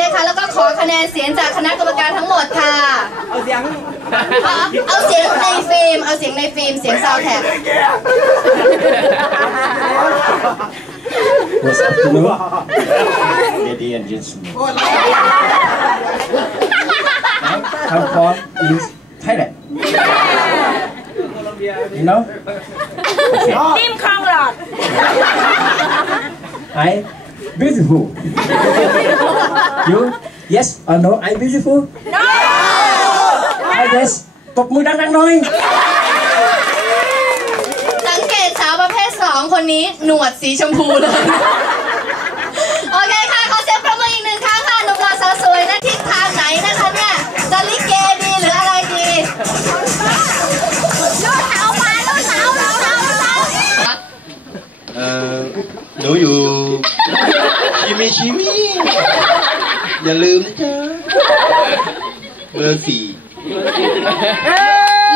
นะคะ แล้วก็ขอคะแนนเสียงจากคณะกรรมการทั้งหมดค่ะ เอาเสียง เอาเอาเสียงในฟิล์ม เอาเสียงในฟิล์ม เสียงซาวแท็ก What's afternoon, ladies and gentlemen. I'm from in Thailand. You know? นิ่มคลองหลอด I beautiful. you? Yes or no? I beautiful? no I yes. ตบมือดังๆหน่อยสังเกตสาวประเภทสองคนนี้หนวดสีชมพูเลย ชิมิชิมิอย่าลืมนะจ๊ะเบอร์สี่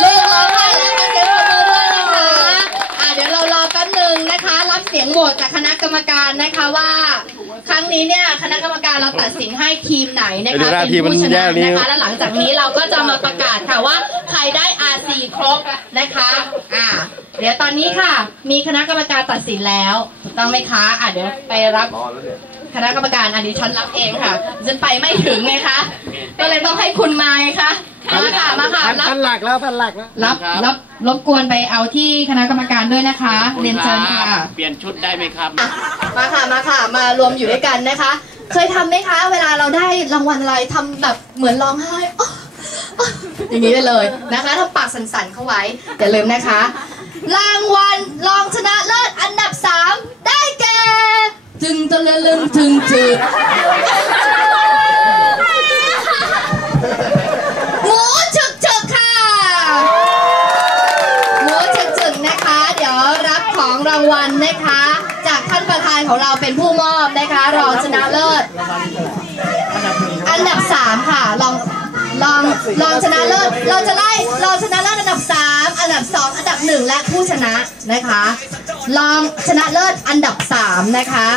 ลูกร้องไห้แล้วขอเสียงปรบมือด้วยนะคะอะเดี๋ยวเรารอแป๊บหนึ่งนะคะ รับเสียงโหวตจากคณะกรรมการนะคะว่า ครั้งนี้เนี่ยคณะกรรมการเราตัดสินให้ทีมไหนนะคะเป็นผู้ชนะนะคะและหลังจากนี้เราก็จะมาประกาศค่ะว่าใครได้ RC ครบนะคะ อะเดี๋ยวตอนนี้ค่ะ มีคณะกรรมการตัดสินแล้วถูก ต้องไหมคะอะเดี๋ยวไปรับคณะกรรมการอันนี้ฉันรับเองค่ะฉันไปไม่ถึงไงคะก็เลยต้องให้คุณมาไงคะมาค่ะมาค่ะรับพันหลักแล้วพันหลักแล้วรับรับรบกวนไปเอาที่คณะกรรมการด้วยนะคะ เรียนเชิญค่ะ เปลี่ยนชุดได้ไหมครับอะมาค่ะมาค่ะ มารวมอยู่ด้วยกันนะคะ เคยทำไหมคะ เวลาเราได้รางวัลอะไรทำแบบเหมือนร้องไห้อ๊ะอ๊ะอย่างนี้ได้เลยนะคะทำปากสั่นๆเข้าไว้อย่าลืมนะคะ รางวัลรองชนะเลิศอันดับ 3 ได้แก่จึงตะลึงถึงจึงหมูฉึกฉึกค่ะหมูฉึกฉึกนะคะ เดี๋ยวรับของรางวัลนะคะ จากท่านประธานของเราเป็นผู้มอบนะคะรองชนะเลิศ อันดับ 3 ค่ะรองรองรองชนะเลิศเราจะไล่รองชนะเลิศอันดับ3อัน ดับ 2 อันดับ 1 และผู้ชนะนะคะรองชนะเลิศอันดับ 3 นะคะ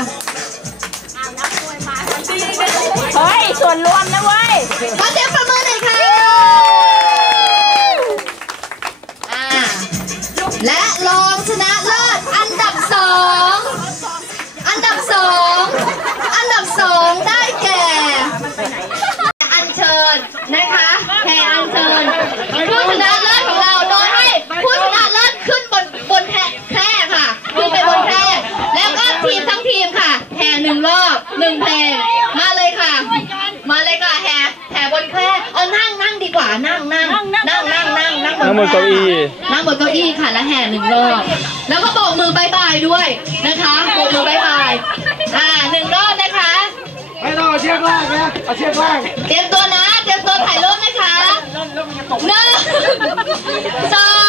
เฮ้ย ส่วนรวมนะเว้ยขอเสียงประมือหน่อยค่ะอ่าและรองชนะเลิศอันดับ 2 อันดับ 2 อันดับ 2 ได้แก่ อัญเชิญนะคะแห่อัญเชิญผู้ชนะเลิศของเราโดยให้ผู้ชนะเลิศขึ้นบนบนแพร่แคร่ค่ะขึ้นไปบนแคร่แล้วก็ทีมทั้งทีมค่ะแห่หนึ่งรอบหนึ่งเพลงมาเลยค่ะ มาเลยค่ะแห่แห่บนแคร่เอานั่ง นั่งดีกว่านั่งนั่งนั่งนั่งนั่งนั่งนั่งบนเก้าอี้นั่งบนเก้าอี้ค่ะแล้วแห่หนึ่งรอบแล้วก็โบกมือบายบายด้วยนะคะโบกมือบายบายอ่าหนึ่งรอบนะคะไม่ต้องเอาเชือกลากนะเอาเชือกลากเตรียมตัวนะ เตรียมตัวถ่ายรูปนะคะหนึ่งสองสาม